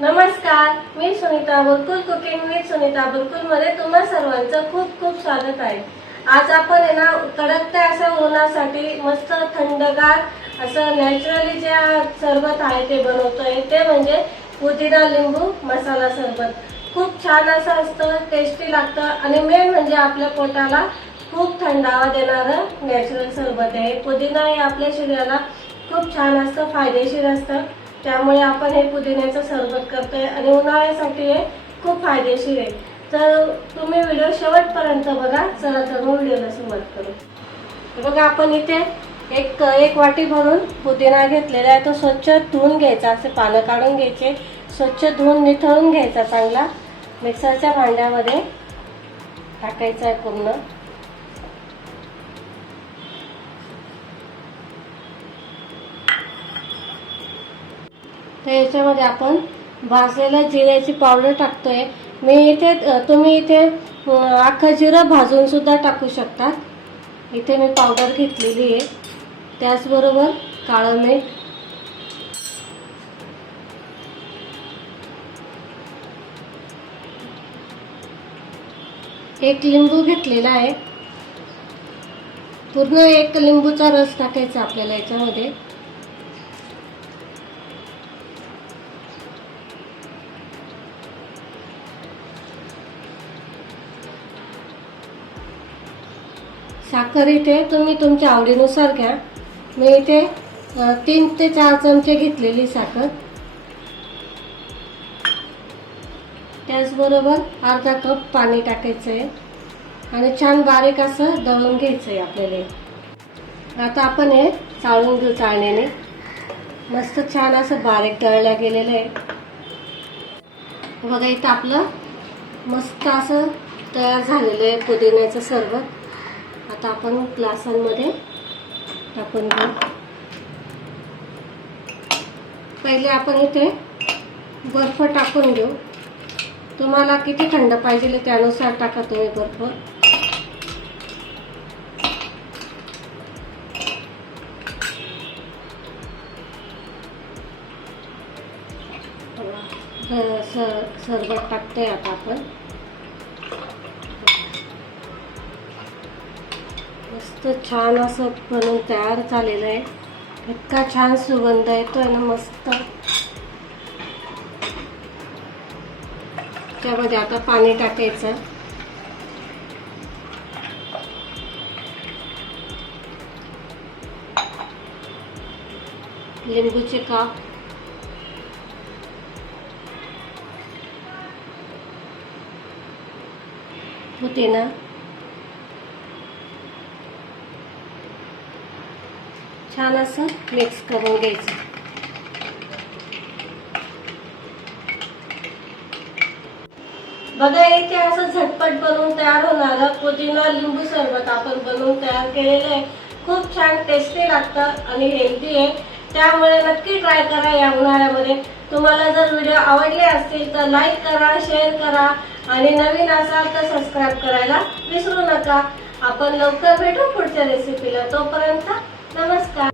नमस्कार मी Sunita Bulkul cooking with Sunita बुलकुलमध्ये तुम्हा सर्वांचं खूप खूप स्वागत आहे. आज आपण आहे ना कडकत्या असं उन्हासाठी मस्त थंडगार असं नॅचरली जे सरबत आहे ते बनवतोय ते म्हणजे पुदिना लिंबू मसाला सरबत. खूप छान असं असतं टेस्टी लागतं आणि मेन म्हणजे आपल्या पोटाला खूप थंडावा देणारं नॅचरल सरबत आहे. पुदिना हे आपल्या शरीराला खूप छान असतं फायदेशीर असतं. त्यामुळे आपण हे पुदिन्याचं सरबत करतोय आणि उन्हाळ्यासाठी हे खूप फायदेशीर आहे. तर तुम्ही व्हिडिओ शेवटपर्यंत बघा चला तर मग व्हिडिओला सुरुवात करू. बघा आपण इथे एक एक वाटी भरून पुदिना घेतलेला आहे. तो स्वच्छ धुवून घ्यायचा असे पानं काढून घ्यायचे. स्वच्छ धुवून निथळून घ्यायचा चांगला. मिक्सरच्या भांड्यामध्ये टाकायचा आहे पूर्ण. तर याच्यामध्ये आपण भाजलेल्या जिऱ्याची पावडर टाकतोय. मी इथे तुम्ही इथे अख्खा अख्खं जिरं भाजून सुद्धा टाकू शकता इथे मी पावडर घेतलेली आहे. त्याचबरोबर काळं मीठ. एक लिंबू घेतलेला आहे. पूर्ण एक लिंबूचा रस टाकायचा आपल्याला याच्यामध्ये. साखर इथे तुम्ही तुमच्या आवडीनुसार घ्या. मी इथे तीन ते चार चमचे घेतलेली साखर. त्याचबरोबर अर्धा कप पाणी टाकायचं आहे आणि छान बारीक असं दळून घ्यायचं आहे आपल्याला. आता आपण हे चाळून घेऊ चाळण्याने मस्त छान असं बारीक दळल्या गेलेलं आहे. बघा इथं आपलं मस्त असं तयार झालेलं आहे पुदिन्याचं सरबत. आता आपण ग्लासांमध्ये टाकून घेऊ. पहिले आपण इथे बर्फ टाकून घेऊ. तुम्हाला किती थंड पाहिजे त्यानुसार टाका तुम्ही बर्फ. सरबत टाकते आता आपण. मस्त छान असं बनवून तयार झालेलं आहे. इतका छान सुगंध येतोय ना मस्त. त्यामध्ये आता पाणी टाकायचं. लिंबूचे काप. पुदिना छान असं मिक्स करून घ्यायचं. बघा इथे असं झटपट बनवून तयार होणारं. पुदिना लिंबू सरबत आपण बनवून तयार केलेलं आहे. खूप छान टेस्टी लागतं आणि हेल्दी आहे. त्यामुळे नक्की ट्राय करा या उन्हाळ्यामध्ये. तुम्हाला जर व्हिडिओ आवडले असतील तर लाईक करा शेअर करा आणि नवीन असाल तर सबस्क्राईब करायला विसरू नका. आपण लवकर भेटू पुढच्या रेसिपीला तोपर्यंत नमस्कार